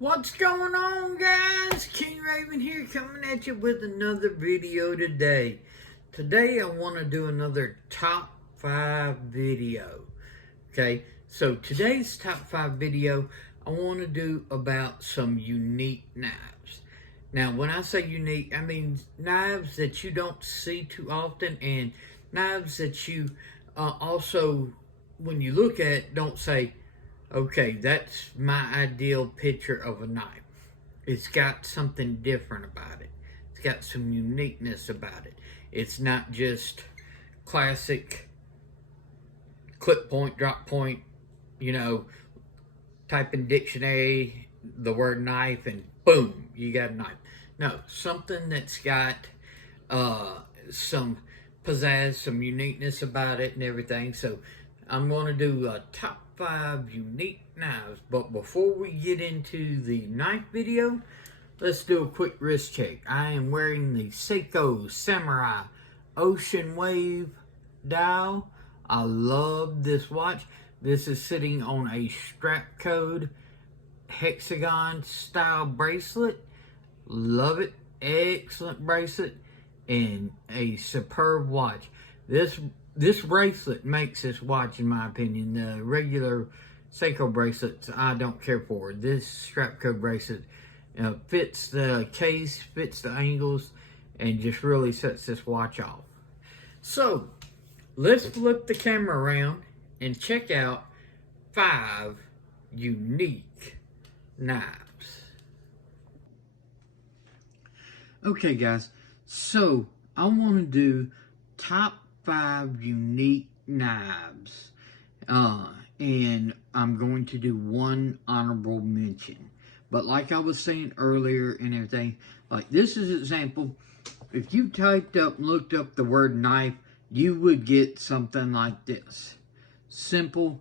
What's going on, guys? King Raven here, coming at you with another video today. Today I want to do another top 5 video. Okay, so today's top 5 video I want to do about some unique knives. Now when I say unique, I mean knives that you don't see too often, and knives that you also, when you look at, don't say, okay, that's my ideal picture of a knife. It's got something different about it. It's got some uniqueness about it. It's not just classic clip point, drop point, type in dictionary the word knife and boom, you got a knife. No, something that's got some pizzazz, some uniqueness about it and everything. So I'm going to do a top 5 unique knives. But before we get into the knife video, let's do a quick wrist check. I am wearing the Seiko Samurai Ocean Wave dial. I love this watch. This is sitting on a strap code hexagon style bracelet. Love it. Excellent bracelet and a superb watch. This bracelet makes this watch, in my opinion. The regular Seiko bracelets I don't care for. This strap code bracelet fits the case, fits the angles, and just really sets this watch off. So let's flip the camera around and check out 5 unique knives. Okay guys, so I want to do top 5 unique knives, and I'm going to do one honorable mention. But like I was saying earlier and everything, like this is an example. If you typed up and looked up the word knife, you would get something like this. Simple,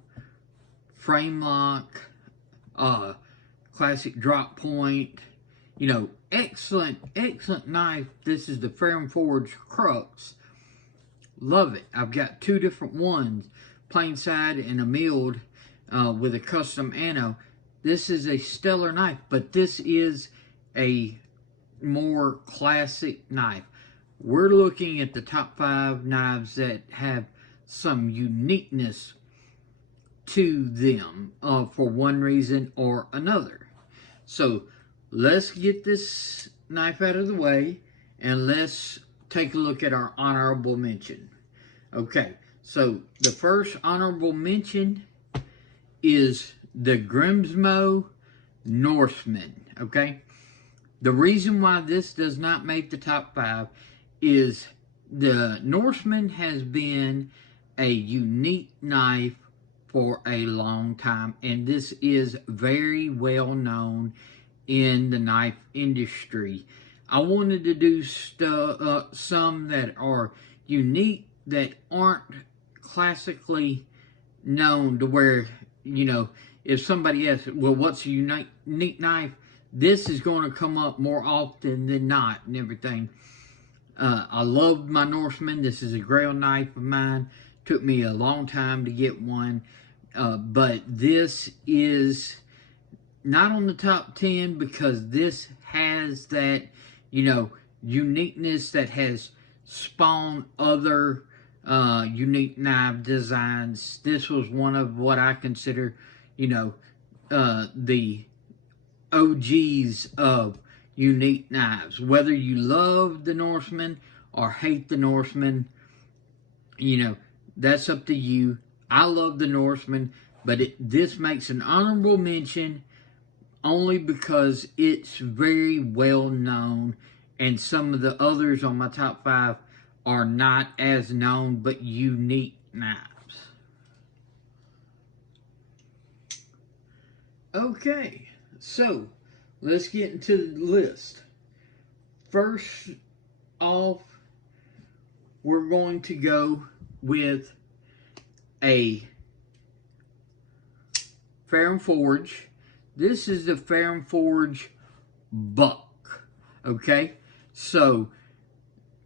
frame lock, classic drop point, excellent knife. This is the Ferrum Forge Crux. Love it. I've got 2 different ones, plain side and a milled with a custom ano. This is a stellar knife, but this is a more classic knife. We're looking at the top 5 knives that have some uniqueness to them for one reason or another. So let's get this knife out of the way and let's take a look at our honorable mention. Okay, so the first honorable mention is the Grimsmo Norseman. Okay, the reason why this does not make the top 5 is the Norseman has been a unique knife for a long time, and this is very well known in the knife industry. I wanted to do some that are unique, that aren't classically known, to where, if somebody asks, well, what's a unique knife? This is going to come up more often than not and everything. I love my Norseman. This is a grail knife of mine. Took me a long time to get one. But this is not on the top 10 because this has that, uniqueness that has spawned other unique knife designs. This was one of what I consider, the OGs of unique knives. Whether you love the Norseman or hate the Norseman, that's up to you. I love the Norseman, but this makes an honorable mention only because it's very well known, and some of the others on my top 5 are not as known but unique knives. Okay, so let's get into the list. First off, we're going to go with a Ferrum Forge. This is the Ferrum Forge Buck. Okay, so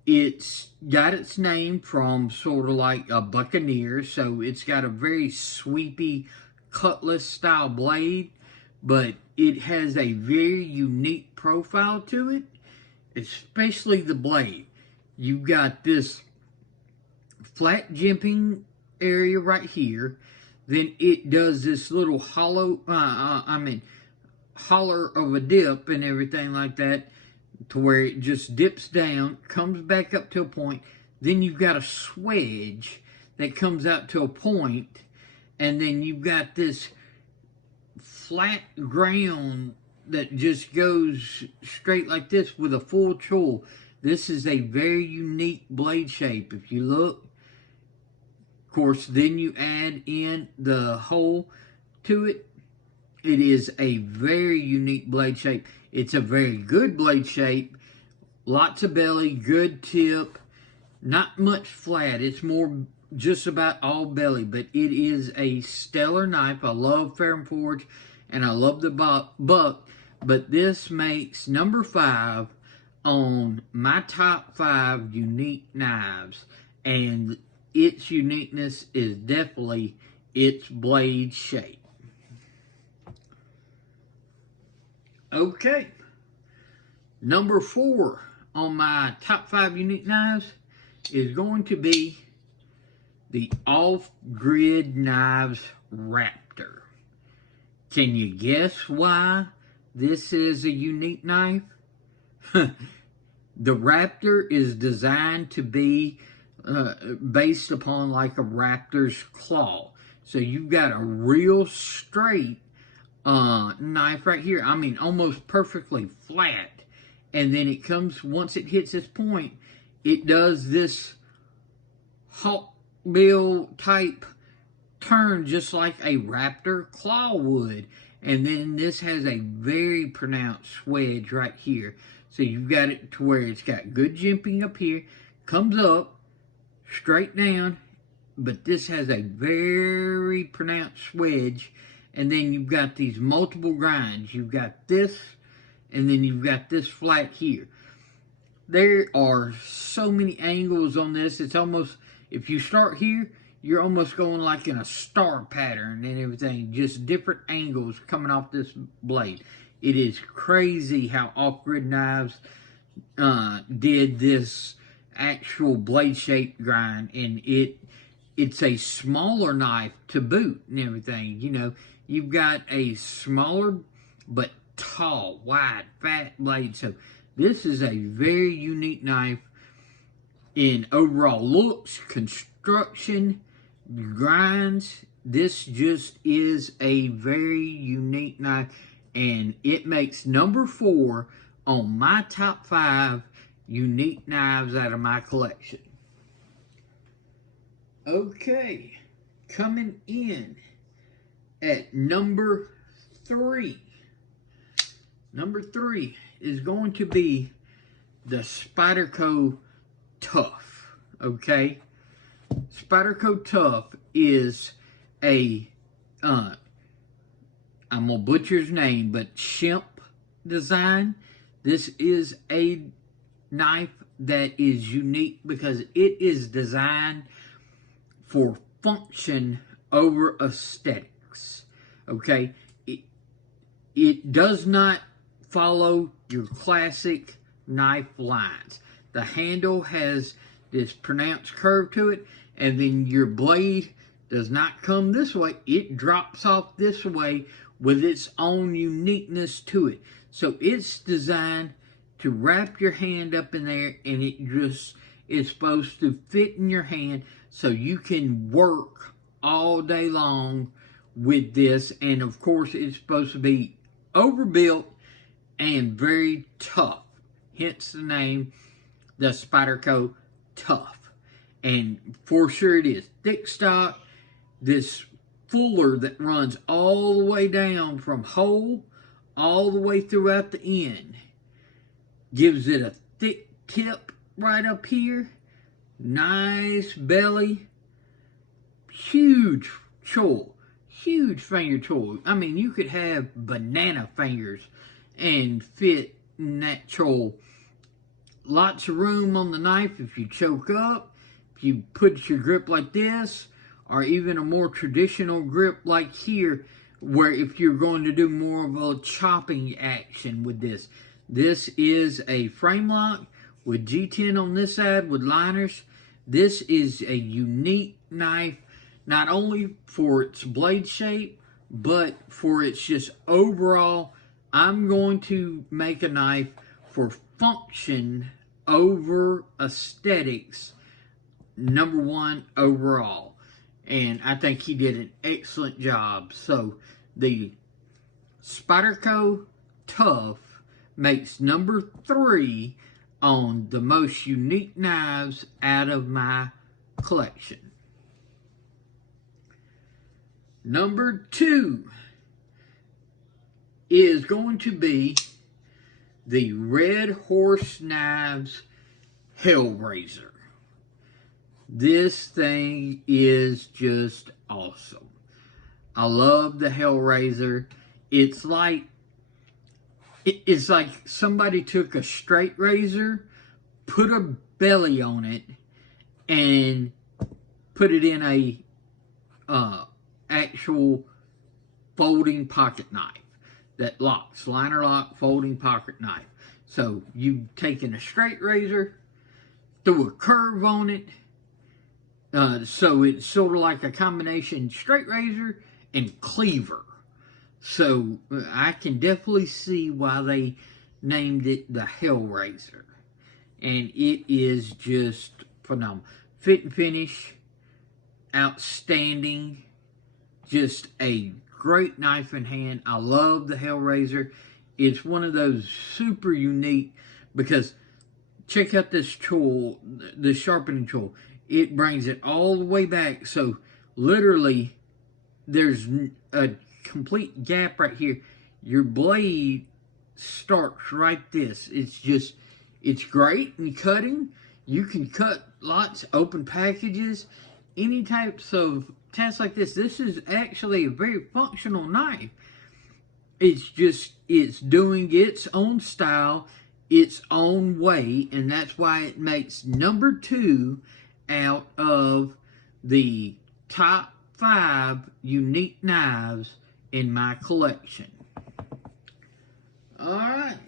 it's got its name from sort of like a buccaneer, so it's got a very sweepy cutlass style blade. but it has a very unique profile to it, especially the blade. You've got this flat jimping area right here. Then it does this little holler of a dip and everything like that, to where it just dips down, comes back up to a point. Then you've got a swedge that comes out to a point, and then you've got this flat ground that just goes straight like this with a full choil. This is a very unique blade shape. If you look, of course, then you add in the hole to it. It is a very unique blade shape. It's a very good blade shape. Lots of belly, good tip, not much flat. It's more just about all belly, but it is a stellar knife. I love Ferrum Forge, and I love the buck, but this makes number 5 on my top 5 unique knives, and its uniqueness is definitely its blade shape. Okay, number 4 on my top 5 unique knives is going to be the Off-Grid Knives Raptor. Can you guess why this is a unique knife? The Raptor is designed to be based upon like a raptor's claw. So you've got a real straight knife right here. I mean, almost perfectly flat. And then it comes, once it hits this point, it does this hawkbill type turn just like a raptor claw would. And then this has a very pronounced swedge right here. So you've got it to where it's got good jimping up here, comes up, straight down, but this has a very pronounced swedge. And then you've got these multiple grinds. You've got this, and then you've got this flat here. There are so many angles on this. It's almost, if you start here, you're almost going like in a star pattern and everything. Just different angles coming off this blade. It is crazy how Off-Grid Knives did this actual blade shape grind, and it's a smaller knife to boot and everything. You know, you've got a smaller but tall, wide, fat blade. So this is a very unique knife in overall looks, construction, grinds. This just is a very unique knife, and it makes number 4 on my top 5 unique knives out of my collection. Okay, coming in at number 3. Number 3 is going to be the Spyderco Tough. Okay, Spyderco Tough is a I'm gonna butcher his name, but shimp design. This is a knife that is unique because it is designed for function over aesthetics. Okay, it does not follow your classic knife lines. The handle has this pronounced curve to it, and then your blade does not come this way. It drops off this way with its own uniqueness to it. So it's designed to wrap your hand up in there, and it just is supposed to fit in your hand so you can work all day long with this. And of course, it's supposed to be overbuilt and very tough. Hence the name, the Spyderco Tough. And for sure it is. Thick stock, this fuller that runs all the way down from hole all the way throughout the end. Gives it a thick tip right up here. Nice belly. Huge choil. Huge finger choil. I mean, you could have banana fingers and fit in that choil. Lots of room on the knife if you choke up. If you put your grip like this, or even a more traditional grip like here where if you're going to do more of a chopping action with this. This is a frame lock with G10 on this side with liners. This is a unique knife, not only for its blade shape, but for its just overall. I'm going to make a knife for function over aesthetics, #1 overall. And I think he did an excellent job. So the Spyderco Tough makes #3 on the most unique knives out of my collection. #2 is going to be the Red Horse Knives Hellraiser. This thing is just awesome. I love the Hellraiser. It's like somebody took a straight razor, put a belly on it, and put it in a actual folding pocket knife that locks, liner lock folding pocket knife. So you've taken a straight razor, threw a curve on it, so it's sort of like a combination straight razor and cleaver. So I can definitely see why they named it the Hellraiser. And it is just phenomenal. Fit and finish, outstanding. Just a great knife in hand. I love the Hellraiser. It's one of those super unique, because check out this tool, the sharpening tool. It brings it all the way back. So literally there's a complete gap right here. Your blade starts right this. It's great in cutting. You can cut lots, open packages, any types of tasks like this. This is actually a very functional knife. It's doing its own style, its own way, and that's why it makes #2 out of the top 5 unique knives in my collection. Alright,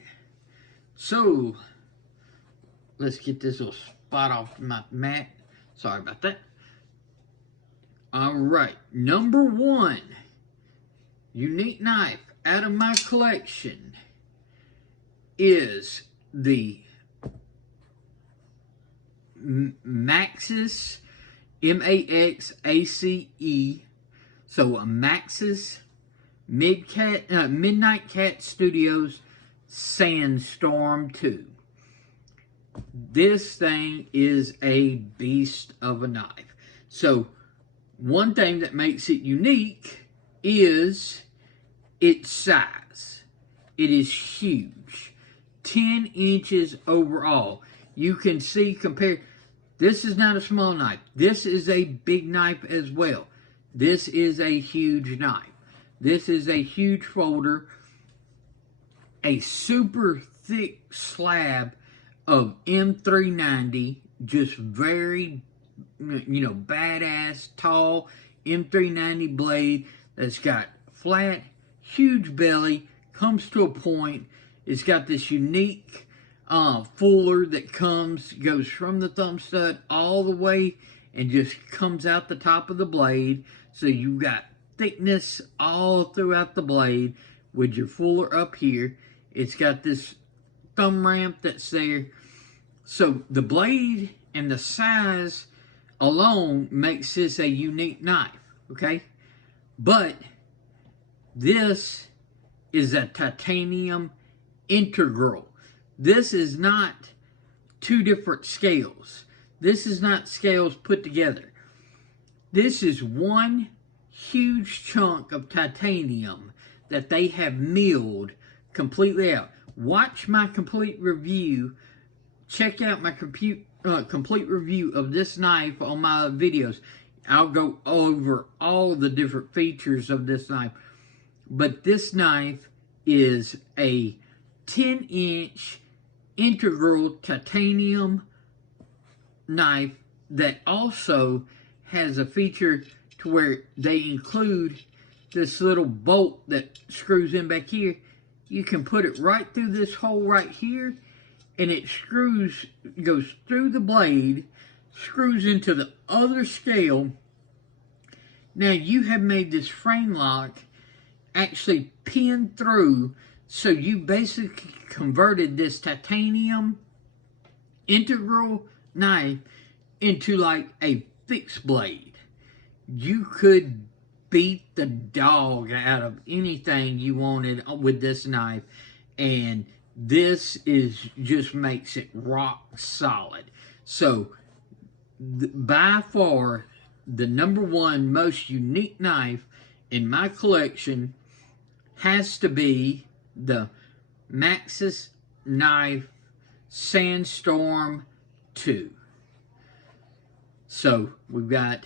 so let's get this little spot off my mat. Sorry about that. Alright, #1 unique knife out of my collection is the Maxis, M-A-X-A-C-E, so a Maxis Midnight Cat Studios Sandstorm 2. This thing is a beast of a knife. So one thing that makes it unique is its size. It is huge. 10 inches overall. You can see compared. This is not a small knife. This is a big knife as well. This is a huge knife. This is a huge folder. A super thick slab of M390. Just very, badass, tall M390 blade that's got flat, huge belly, comes to a point. It's got this unique fuller that goes from the thumb stud all the way and just comes out the top of the blade. So you've got thickness all throughout the blade with your fuller up here. It's got this thumb ramp that's there. So the blade and the size alone makes this a unique knife, okay? But this is a titanium integral. This is not 2 different scales. This is not scales put together. This is one huge chunk of titanium that they have milled completely out. Watch my complete review. Check out my complete review of this knife on my videos. I'll go over all the different features of this knife. But this knife is a 10-inch integral titanium knife that also has a feature to where they include this little bolt that screws in back here, you can put it right through this hole right here, and it goes through the blade, screws into the other scale. Now you have made this frame lock actually pin through, so you basically converted this titanium integral knife into like a fixed blade. You could beat the dog out of anything you wanted with this knife, and this just makes it rock solid. So by far the #1 most unique knife in my collection has to be the Maxis Sandstorm 2. So we've got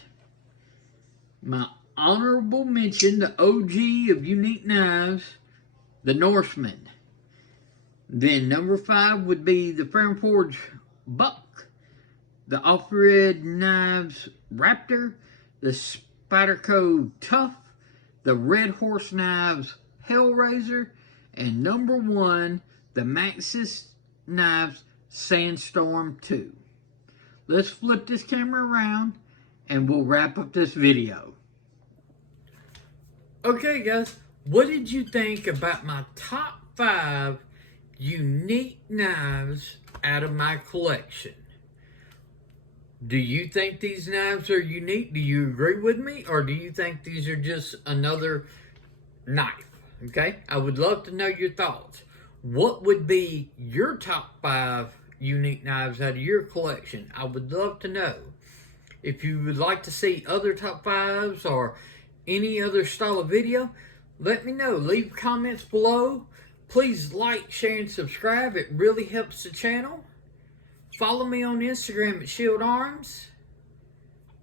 my honorable mention, the OG of unique knives, the Norseman. Then #5 would be the Fair & Forge Buck, the Off-Grid Knives Raptor, the Spyderco Tough, the Red Horse Knives Hellraiser, and #1, the Maxis Knives Sandstorm 2. Let's flip this camera around and we'll wrap up this video. Okay guys, what did you think about my top 5 unique knives out of my collection? Do you think these knives are unique? Do you agree with me? Or do you think these are just another knife? Okay, I would love to know your thoughts. What would be your top 5 unique knives out of your collection? I would love to know. If you would like to see other top 5s or any other style of video, let me know. Leave comments below. Please like, share, and subscribe. It really helps the channel. Follow me on Instagram at Shield Arms.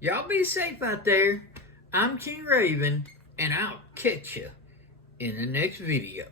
Y'all be safe out there. I'm King Raven, and I'll catch you in the next video.